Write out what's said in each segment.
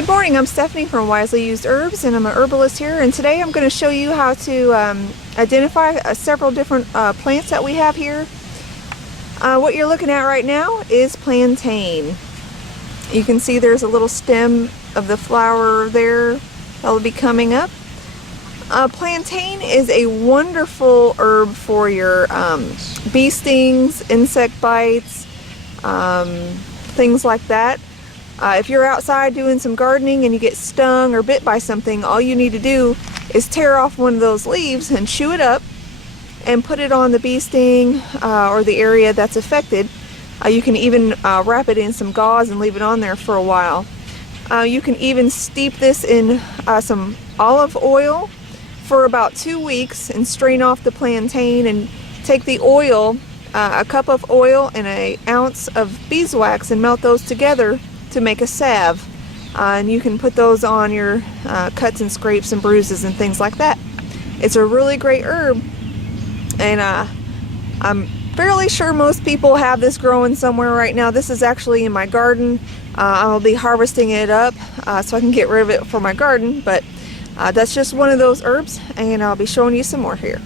Good morning, I'm Stephanie from Wisely Used Herbs, and I'm an herbalist here, and today I'm going to show you how to identify several different plants that we have here. What you're looking at right now is plantain. You can see there's a little stem of the flower there that will be coming up. Plantain is a wonderful herb for your bee stings, insect bites, things like that. If you're outside doing some gardening and you get stung or bit by something, all you need to do is tear off one of those leaves and chew it up and put it on the bee sting or the area that's affected. You can even wrap it in some gauze and leave it on there for a while. You can even steep this in some olive oil for about 2 weeks and strain off the plantain and take the oil, a cup of oil and an ounce of beeswax, and melt those together to make a salve, and you can put those on your cuts and scrapes and bruises and things like that. It's a really great herb, and I'm fairly sure most people have this growing somewhere right now. This is actually in my garden. I'll be harvesting it up so I can get rid of it for my garden, but that's just one of those herbs, and I'll be showing you some more here.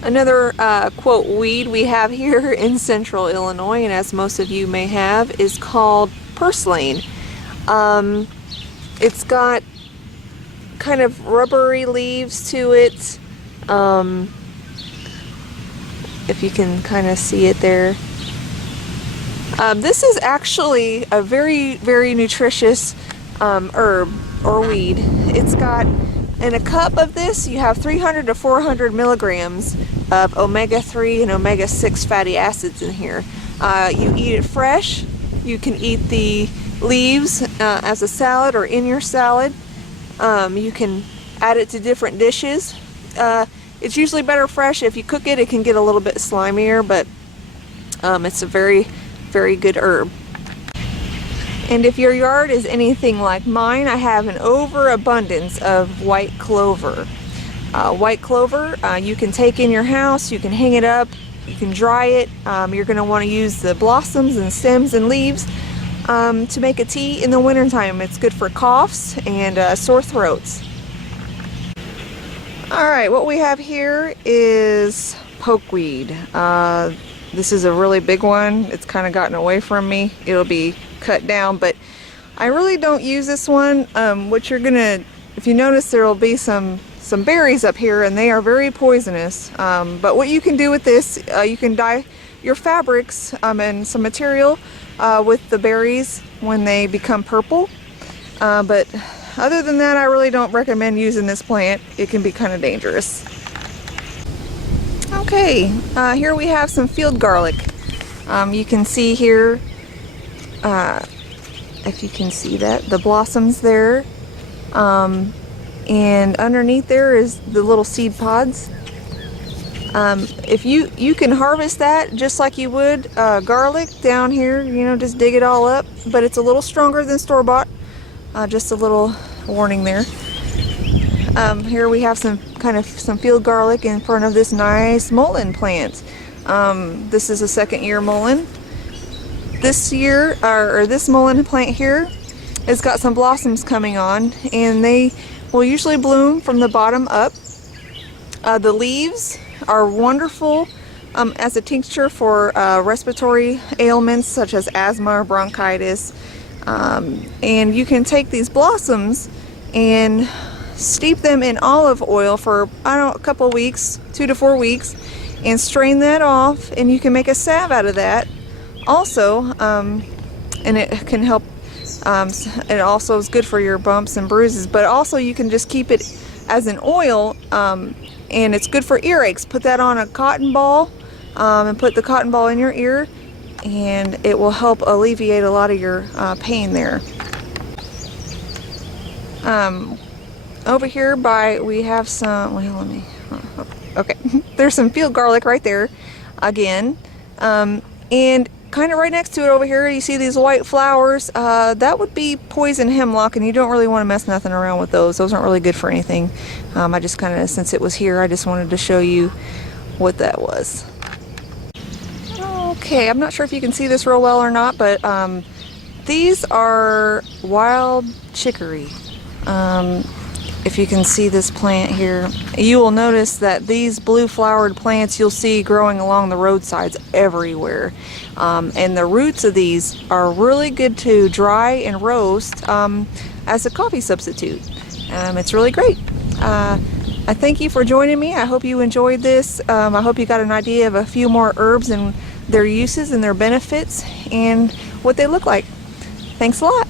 Another quote weed we have here in central Illinois, and as most of you may have, is called purslane. It's got kind of rubbery leaves to it, if you can kind of see it there. This is actually a very, very nutritious herb or weed. It's got, in a cup of this, you have 300 to 400 milligrams of omega-3 and omega-6 fatty acids in here. You eat it fresh. You can eat the leaves as a salad or in your salad. You can add it to different dishes. It's usually better fresh. If you cook it, it can get a little bit slimier, but it's a very, very good herb. And if your yard is anything like mine, I have an overabundance of white clover. White clover you can take in your house, you can hang it up, you can dry it. You're going to want to use the blossoms and stems and leaves to make a tea in the wintertime. It's good for coughs and sore throats. Alright, what we have here is pokeweed. This is a really big one. It's kind of gotten away from me. It'll be cut down, but I really don't use this one. What you're gonna, if you notice, there will be some berries up here, and they are very poisonous. But what you can do with this, you can dye your fabrics and some material with the berries when they become purple. But other than that, I really don't recommend using this plant. It can be kind of dangerous. Okay, here we have some field garlic. You can see here, if you can see that, the blossoms there, and underneath there is the little seed pods. If you can harvest that just like you would garlic down here, you know, just dig it all up, but it's a little stronger than store-bought. Just a little warning there. Here we have some field garlic in front of this nice mullein plant. This is a second-year mullein. This year, or this mullein plant here, has got some blossoms coming on, and they will usually bloom from the bottom up. The leaves are wonderful as a tincture for respiratory ailments such as asthma or bronchitis. And you can take these blossoms and steep them in olive oil for, I don't know, a couple weeks, 2 to 4 weeks, and strain that off, and you can make a salve out of that also. And it can help, it also is good for your bumps and bruises, but also you can just keep it as an oil, and it's good for earaches. Put that on a cotton ball and put the cotton ball in your ear, and it will help alleviate a lot of your pain there. Over here we have some, well, let me, okay, there's some field garlic right there again, and kind of right next to it over here you see these white flowers. That would be poison hemlock, and you don't really want to mess nothing around with those. Those aren't really good for anything. I just kind of, since it was here, I just wanted to show you what that was. Okay, I'm not sure if you can see this real well or not, but These are wild chicory. If you can see this plant here, you will notice that these blue flowered plants you'll see growing along the roadsides everywhere. And the roots of these are really good to dry and roast as a coffee substitute. It's really great. I thank you for joining me. I hope you enjoyed this. I hope you got an idea of a few more herbs and their uses and their benefits and what they look like. Thanks a lot.